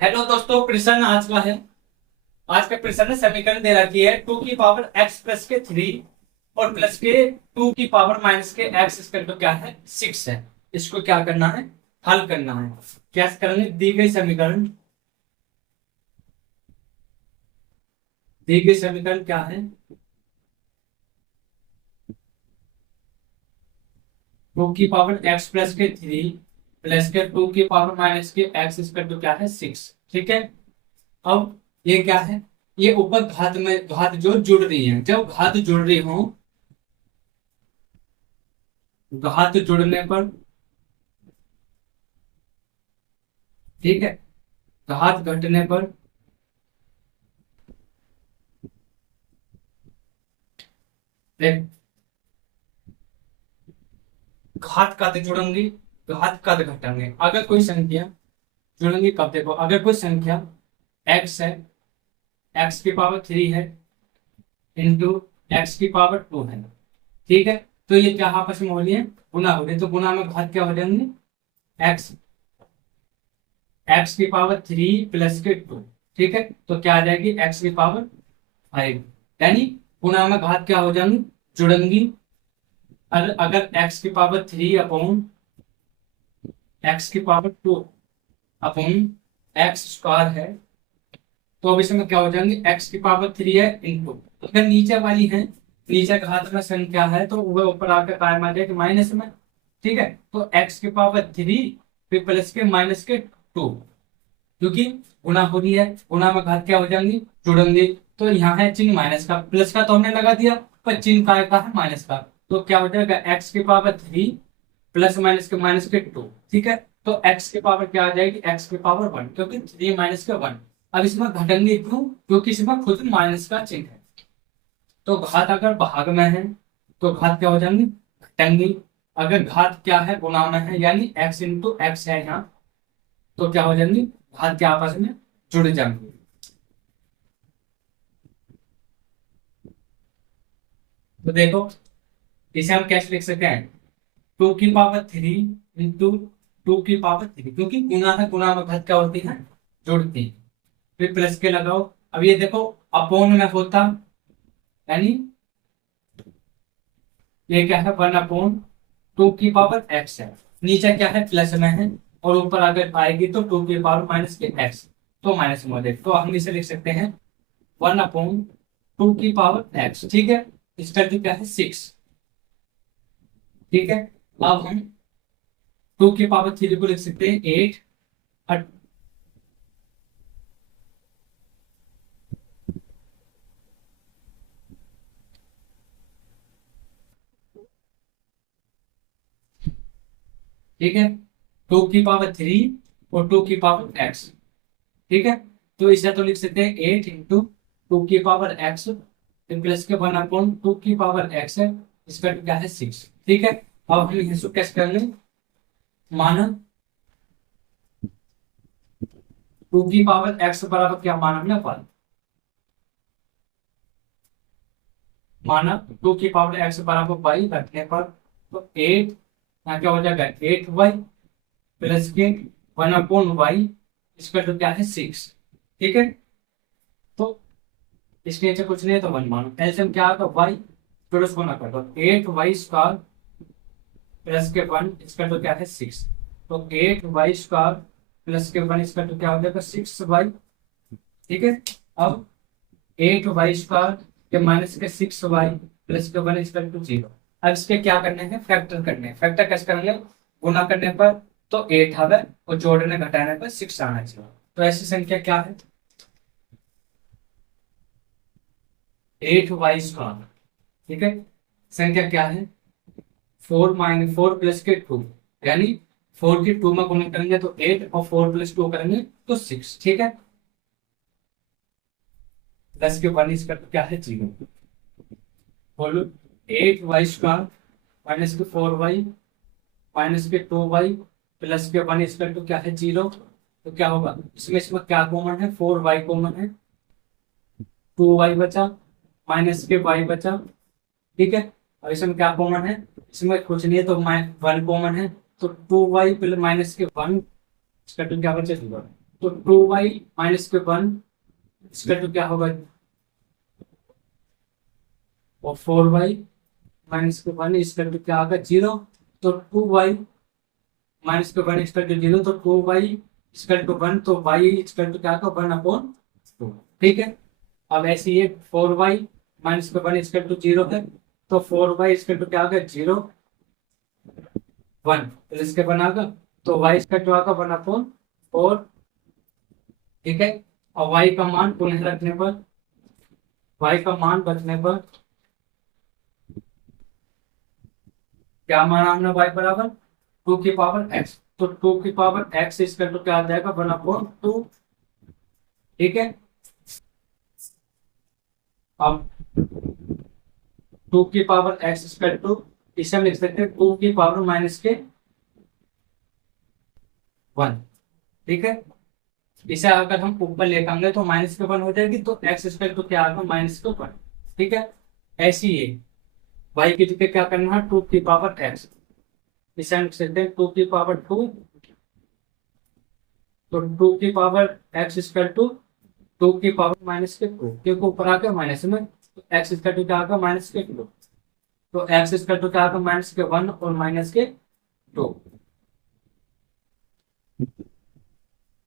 Hello दोस्तों, प्रश्न आज का है। आज का प्रश्न है, समीकरण दे रखी है 2 की पावर x प्लस के 3 और प्लस के 2 की पावर माइनस के x स्क्वायर तो क्या है 6 है। इसको क्या करना है, हल करना है। कैसे करेंगे, दी गई समीकरण क्या है, 2 की पावर x प्लस के 3 प्लस के 2 की पावर माइनस के x स्क्वायर तो क्या है 6। ठीक है। अब ये क्या है, ये ऊपर घात में घात जो जुड़ रही है, जब घात जुड़ रही हो, घात जुड़ने पर, ठीक है, घात घटने पर, देख, घात कद जुड़ेंगी, घात कद घटेंगे। अगर कोई संख्या जुड़ेंगी कब, देखो, अगर कोई संख्या x है, x की पावर 3 है, इंटू x की पावर 2 है। ठीक है। तो ये क्या आपस में हो रही है, गुना हो रही है। तो गुना में घात क्या हो जाएंगे, x, x की पावर 3 प्लस के 2। ठीक है। तो क्या आ जाएगी, x की पावर 5। यानी गुना में घात क्या हो जाएंगी, जुड़ेंगी। अगर x की पावर 2 अपॉन x² है, तो अब इसमें क्या हो जाएंगे, x की पावर 3 है इंटू, अगर नीचे वाली है, नीचे घात में संख्या है, तो वह ऊपर आकर कायम आ जाएगी माइनस में। ठीक है। तो x की पावर 3 फिर प्लस के माइनस के 2, क्योंकि गुना हो रही है, गुना में घात क्या हो जाएंगी, जुड़ेंगे। तो यहाँ है चिन्ह माइनस का, प्लस का तो हमने लगा दिया, पर चिन्ह काय का है, माइनस का। तो क्या हो जाएगा, x की पावर 3 प्लस माइनस के 2। ठीक है। तो x की पावर क्या आ जाएगी, x की पावर 1, क्योंकि 3 - के 1। अब इसमें घटेंगे क्यों, क्योंकि इसमें खुद माइनस का चिन्ह है। तो घात अगर भाग में है तो घात क्या हो जाएंगे, घटेंगे। अगर घात क्या है, गुणा में है, यानी x × x है यहाँ, तो क्या हो जाएंगी, घात के आपस में जुड़ जाएंगे। तो देखो, इसे हम कैसे लिख सकते हैं, 2 की पावर 3 इंटू 2 की पावर 3, क्योंकि गुना है, गुना में घात क्या होती है, जुड़ती है। फिर प्लस के लगाओ। अब ये देखो, अपोन में होता, यानी ये क्या है, 1/2 की पावर x है। नीचे क्या है, प्लस में है, और ऊपर अगर आएगी तो 2 की पावर माइनस के x, तो माइनस में हो जाएगी। तो हम इसे लिख सकते हैं 1/2 की पावर x। ठीक है। इसका जो क्या है 6। ठीक है। अब हम 2 की पावर 3 को लिख सकते हैं 8। ठीक है। 2 की पावर 3 और 2 की पावर x। ठीक है। तो इसे तो लिख सकते हैं 8 × 2 की पावर x, प्लस के 1/2 की पावर x है, इसका क्या है 6। ठीक है। अब हम इसको कैसे करेंगे, माना 2 की पावर x बराबर क्या माना हमने, 1। माना 2 की पावर x बराबर 22 रखने पर, तो 8 यहाँ क्या हो जाएगा, 8y प्लस के 1/y, इसका तो क्या है 6। ठीक है। तो इसके नीचे कुछ नहीं है तो 1 मानो, एलसीएम क्या आता है, y, फिर उसको ना कर दो, 8y² प्लस के 1, इसका तो क्या है 6। तो 8y² प्लस के 1, इसका तो क्या हो जाएगा 6y। ठीक है। अब 8y² के माइनस के 6y प्लस के 1, इसका तो 0। अब इसके क्या करने हैं, फैक्टर करने हैं। फैक्टर कैसे करेंगे, गुना करने पर तो 8 आवे, और जोड़ने घटाने पर 6 आना चाहिए। तो ऐसी संख्या क्या है, 8y²। ठीक है। संख्या क्या है, 4 प्लस के 2, यानी 4 की 2 में गुणा करेंगे तो 8, और 4 प्लस 2 करेंगे तो 6। ठीक है। 10 के 1, इसका तो क्या है 0। बोलो, 8y² माइनस के 4y माइनस के 2y प्लस के 1, इसका तो क्या है 0। तो क्या होगा, इसमें क्या कॉमन है, 4y कॉमन है, 2y बचा, माइनस के y बचा। ठीक है। और इसमें क्या कॉमन है, इसमें कुछ नहीं है, तो 1 कॉमन है, तो 2y प्लस माइनस के 1, इसका तो क्या बचा 0। तो 2y माइनस के 1 इसका तो क्या होगा, और 4y माइनस के 1 इसका तो क्या होगा 0। तो 2y माइनस के 1 इसका तो 0, तो 2y इसका तो 1, तो y इसका तो क्या होगा 1/2। ठीक है। अब ऐसे ही 4y माइनस के 1 इसका तो 0 है, तो 4y इसका तो क्या होगा 0 1, तो इसके बनागा, तो y इसका जो आगा 1/4। ठीक है। और y का मान पुनः रखने पर, y का मान रखने पर क्या माना हमने, y बराबर 2 की पावर x, तो 2 की पावर x इसका तो क्या आ जाएगा 1/2। ठीक है। अब 2 की पावर x स्क्वायर टू, इसे हम लिख सकते हैं 2 की पावर-1। ठीक है। इसे अगर हम ऊपर लेकर आएंगे तो -1 हो जाएगी, तो एक्स स्क्वायर तो क्या आएगा -1। ठीक है। ऐसी है y की जगह क्या करना है 2 की पावर x, इसे हम लिख सकते हैं 2 की पावर 2। तो 2 की पावर x स्क्वायर टू 2 की पावर-2, क्योंकि ऊपर आ गया माइनस में, तो एक्स स्क्वायर टू क्या आएगा -2। तो एक्स स्क्वायर टू क्या आएगा -1 और -2।